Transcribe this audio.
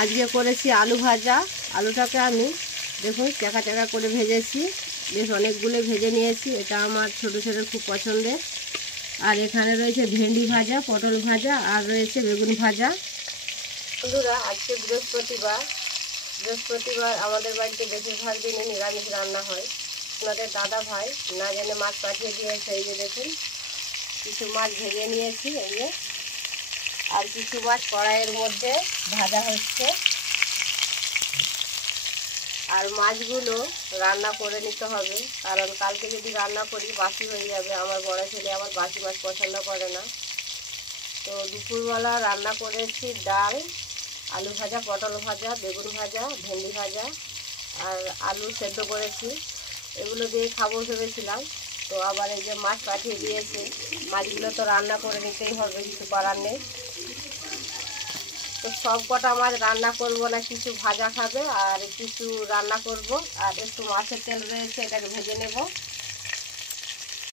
আজকে করেছি আলু ভাজা। আলুটাকে আমি দেখুন চাকা চাকা করে ভেজেছি, বেশ অনেকগুলো ভেজে নিয়েছি। এটা আমার ছোটো ছেলের খুব পছন্দের। আর এখানে রয়েছে ভেন্ডি ভাজা, পটল ভাজা, আর রয়েছে বেগুন ভাজা। বন্ধুরা, আজকে বৃহস্পতিবার আমাদের বাড়িতে বেশিরভাগ দিনই নিরামিষ রান্না হয়। আপনাদের দাদা ভাই না জেনে মাছ পাঠিয়ে দিয়েছে। এই যে দেখুন, কিছু মাছ ভেজে নিয়েছি এই যে, আর কিছু মাছ কড়াইয়ের মধ্যে ভাজা হচ্ছে। আর মাছগুলো রান্না করে নিতে হবে, কারণ কালকে যদি রান্না করি বাসি হয়ে যাবে। আমার বড় ছেলে আবার বাসি মাছ পছন্দ করে না। তো দুপুরবেলা রান্না করেছি ডাল, আলু ভাজা, পটল ভাজা, বেগুন ভাজা, ভেন্ডি ভাজা, আর আলু সেদ্ধ করেছি। এগুলো দিয়ে খাবো ভেবেছিলাম, তো আবার এই যে মাছ পাঠিয়ে দিয়েছে। মাছগুলো তো রান্না করে নিতেই হবে, কিছু করার নেই। তো সব কটা মাছ রান্না করব না, কিছু ভাজা খাবে আর কিছু রান্না করব। আর একটু মাছের তেল রয়েছে, এটাকে ভেজে নেব।